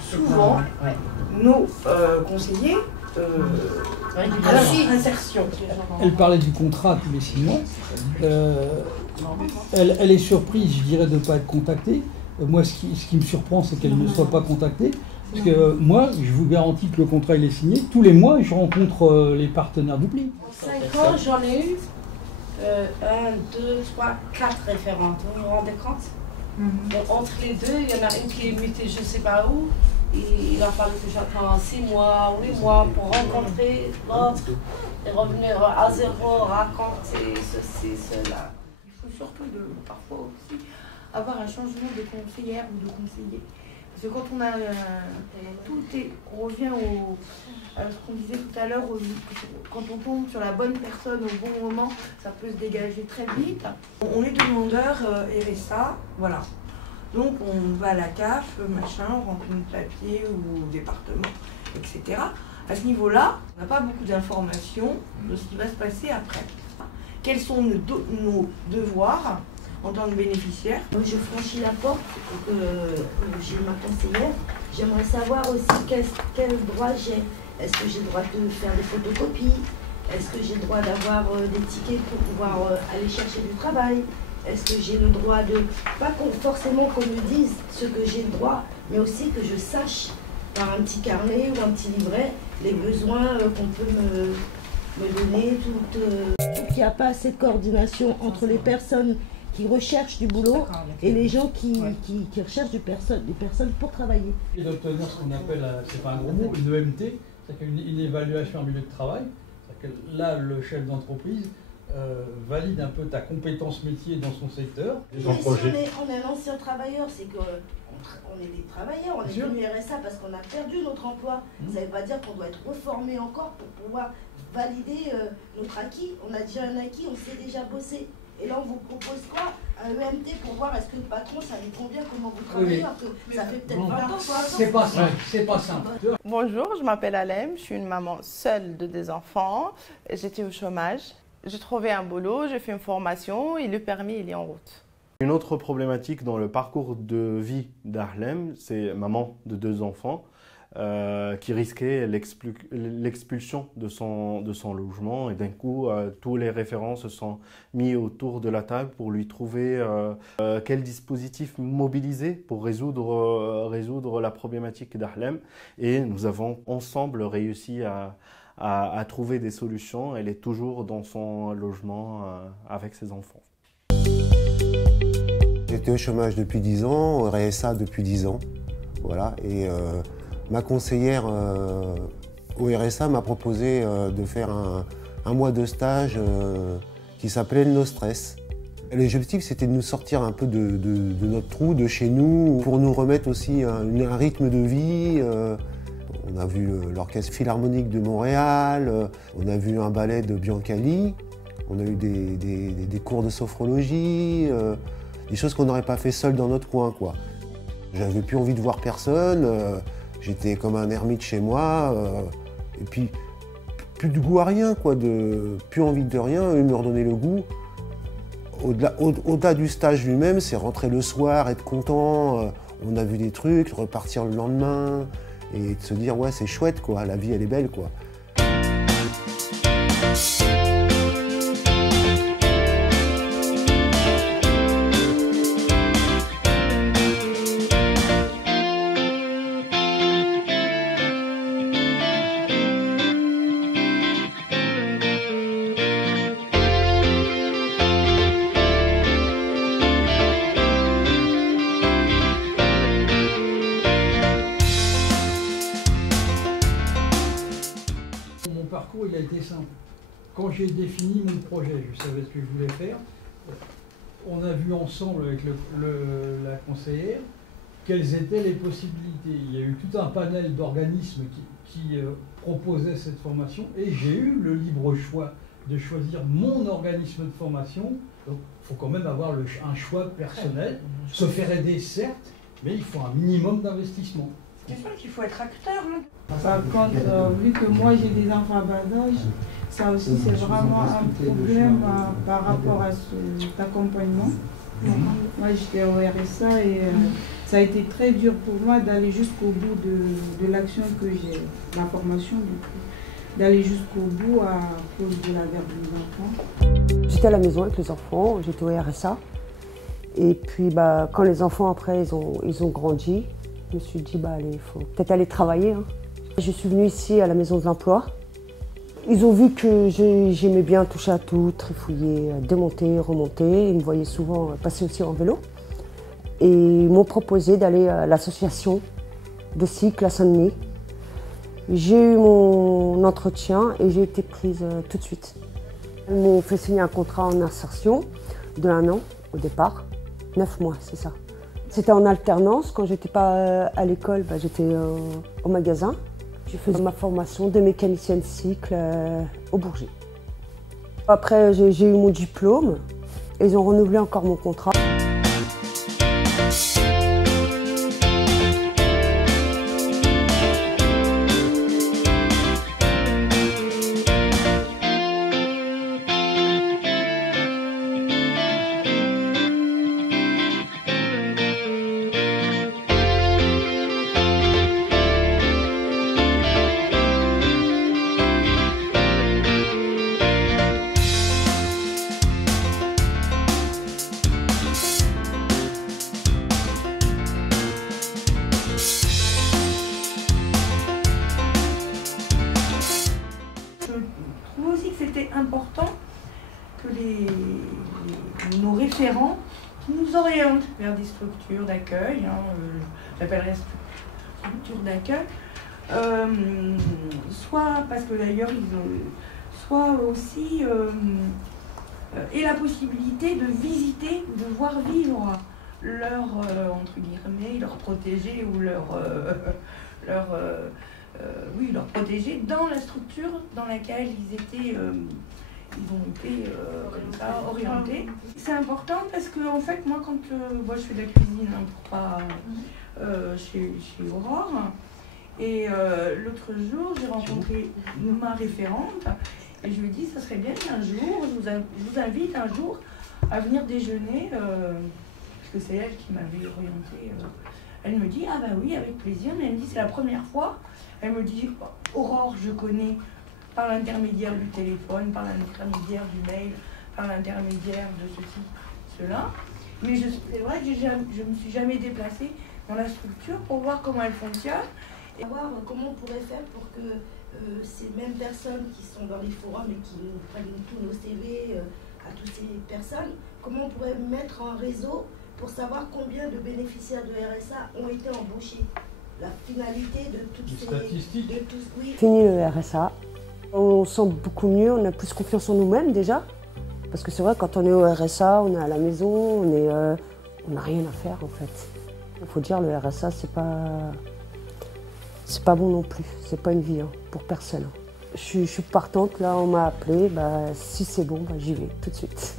c'est souvent nos conseillers insertion. Elle parlait du contrat tous les 6 mois. Elle est surprise, je dirais, de ne pas être contactée. Moi, ce qui me surprend, c'est qu'elle ne soit pas contactée. Parce que moi, je vous garantis que le contrat il est signé. Tous les mois, je rencontre les partenaires d'oubli. En 5 ans, j'en ai eu 1, 2, 3, 4 référentes. Vous vous rendez compte? Donc, entre les deux, il y en a une qui est mutée je ne sais pas où. Et il a fallu que j'attende 6 mois, 8 mois pour rencontrer l'autre et revenir à zéro, raconter ceci, cela. Il faut surtout parfois aussi avoir un changement de conseillère ou de conseiller. Parce que quand on a on revient à ce qu'on disait tout à l'heure, quand on tombe sur la bonne personne au bon moment, ça peut se dégager très vite. On est demandeur RSA, voilà. Donc on va à la CAF, machin, on remplit notre papier ou au département, etc. À ce niveau-là, on n'a pas beaucoup d'informations de ce qui va se passer après. Quels sont nos devoirs en tant que bénéficiaire? Je franchis la porte, j'ai ma conseillère. J'aimerais savoir aussi quel droit j'ai. Est-ce que j'ai le droit de faire des photocopies? Est-ce que j'ai le droit d'avoir des tickets pour pouvoir aller chercher du travail? Est-ce que j'ai le droit de, pas forcément qu'on me dise ce que j'ai le droit, mais aussi que je sache par un petit carnet ou un petit livret les besoins qu'on peut me donner, qu'il n'y a pas assez de coordination entre les personnes qui recherchent du boulot et les gens qui recherchent des personnes pour travailler. Et d'obtenir ce qu'on appelle, c'est pas un gros mot, une EMT, c'est-à-dire une évaluation en milieu de travail. Là, le chef d'entreprise valide un peu ta compétence métier dans son secteur. Et si on est un ancien travailleur, c'est qu'on est des travailleurs, on est devenu RSA parce qu'on a perdu notre emploi. Ça ne veut pas dire qu'on doit être reformé encore pour pouvoir valider notre acquis. On a déjà un acquis, on sait déjà bosser. Et là, on vous propose quoi? Un EMT pour voir est-ce que le patron, ça lui convient, comment vous travaillez, alors que ça fait peut-être 20 ans. C'est pas simple, c'est pas simple. Bonjour, je m'appelle Alem, je suis une maman seule de 2 enfants. J'étais au chômage. J'ai trouvé un boulot, j'ai fait une formation et le permis, il est en route. Une autre problématique dans le parcours de vie d'Arlem, c'est maman de 2 enfants qui risquait l'expulsion de son logement. Et d'un coup, tous les référents se sont mis autour de la table pour lui trouver quel dispositif mobiliser pour résoudre la problématique d'Arlem. Et nous avons ensemble réussi à trouver des solutions. Elle est toujours dans son logement avec ses enfants. J'étais au chômage depuis 10 ans, au RSA depuis 10 ans. Voilà, et ma conseillère au RSA m'a proposé de faire un mois de stage qui s'appelait No Stress. L'objectif, c'était de nous sortir un peu de notre trou, de chez nous, pour nous remettre aussi un rythme de vie. On a vu l'Orchestre Philharmonique de Montréal, on a vu un ballet de Biancali, on a eu des cours de sophrologie, des choses qu'on n'aurait pas fait seul dans notre coin, quoi. J'avais plus envie de voir personne, j'étais comme un ermite chez moi, et puis plus de goût à rien, quoi, plus envie de rien, eux me redonnaient le goût. Au-delà du stage lui-même, c'est rentrer le soir, être content, on a vu des trucs, repartir le lendemain, et de se dire ouais c'est chouette quoi, la vie elle est belle quoi. Il a été simple. Quand j'ai défini mon projet, je savais ce que je voulais faire. On a vu ensemble avec la conseillère quelles étaient les possibilités. Il y a eu tout un panel d'organismes qui proposaient cette formation et j'ai eu le libre choix de choisir mon organisme de formation. Donc il faut quand même avoir un choix personnel, se faire aider certes, mais il faut un minimum d'investissement. C'est sûr qu'il faut être acteur, non? Par contre, vu que moi j'ai des enfants à bas âge, ça aussi c'est vraiment un problème par rapport à cet accompagnement. Moi j'étais au RSA et ça a été très dur pour moi d'aller jusqu'au bout de l'action que j'ai, ma formation du coup, d'aller jusqu'au bout à cause de la garde des enfants. J'étais à la maison avec les enfants, j'étais au RSA. Et puis quand les enfants après ils ont grandi, je me suis dit allez, il faut peut-être aller travailler. Hein. Je suis venue ici à la maison de l'emploi. Ils ont vu que j'aimais bien toucher à tout, trifouiller, démonter, remonter. Ils me voyaient souvent passer aussi en vélo. Et ils m'ont proposé d'aller à l'association de cycle à Saint-Denis. J'ai eu mon entretien et j'ai été prise tout de suite. Ils m'ont fait signer un contrat en insertion de 1 an au départ. 9 mois, c'est ça. C'était en alternance. Quand j'étais pas à l'école, j'étais au magasin. J'ai fait ma formation de mécanicienne cycle au Bourget. Après, j'ai eu mon diplôme et ils ont renouvelé encore mon contrat. Je trouve aussi que c'était important que nos référents qui nous orientent vers des structures d'accueil, j'appellerais structures d'accueil, soit parce que d'ailleurs soit aussi aient la possibilité de visiter, de voir vivre leur entre guillemets, leur protégé ou leur protégés dans la structure dans laquelle ils ont été comme ça, orientés. C'est important parce que en fait, moi, quand moi je fais de la cuisine pour pas chez Aurore, et l'autre jour, j'ai rencontré ma référente et je lui ai dit, ça serait bien qu'un jour, je vous invite un jour à venir déjeuner, parce que c'est elle qui m'avait orientée. Elle me dit, ah bah oui, avec plaisir, mais elle me dit, c'est la première fois. Elle me dit, Aurore, je connais par l'intermédiaire du téléphone, par l'intermédiaire du mail, par l'intermédiaire de ceci, cela. Mais c'est vrai que je ne me suis jamais déplacée dans la structure pour voir comment elle fonctionne. Et voir comment on pourrait faire pour que ces mêmes personnes qui sont dans les forums et qui nous prennent tous nos CV à toutes ces personnes, comment on pourrait mettre un réseau pour savoir combien de bénéficiaires de RSA ont été embauchés. La finalité de toutes ces statistiques. Oui. Fini le RSA. On se sent beaucoup mieux, on a plus confiance en nous-mêmes déjà. Parce que c'est vrai, quand on est au RSA, on est à la maison, on n'a rien à faire en fait. Il faut dire, le RSA, c'est pas bon non plus. C'est pas une vie pour personne. Je suis partante, là, on m'a appelé. Si c'est bon, j'y vais tout de suite.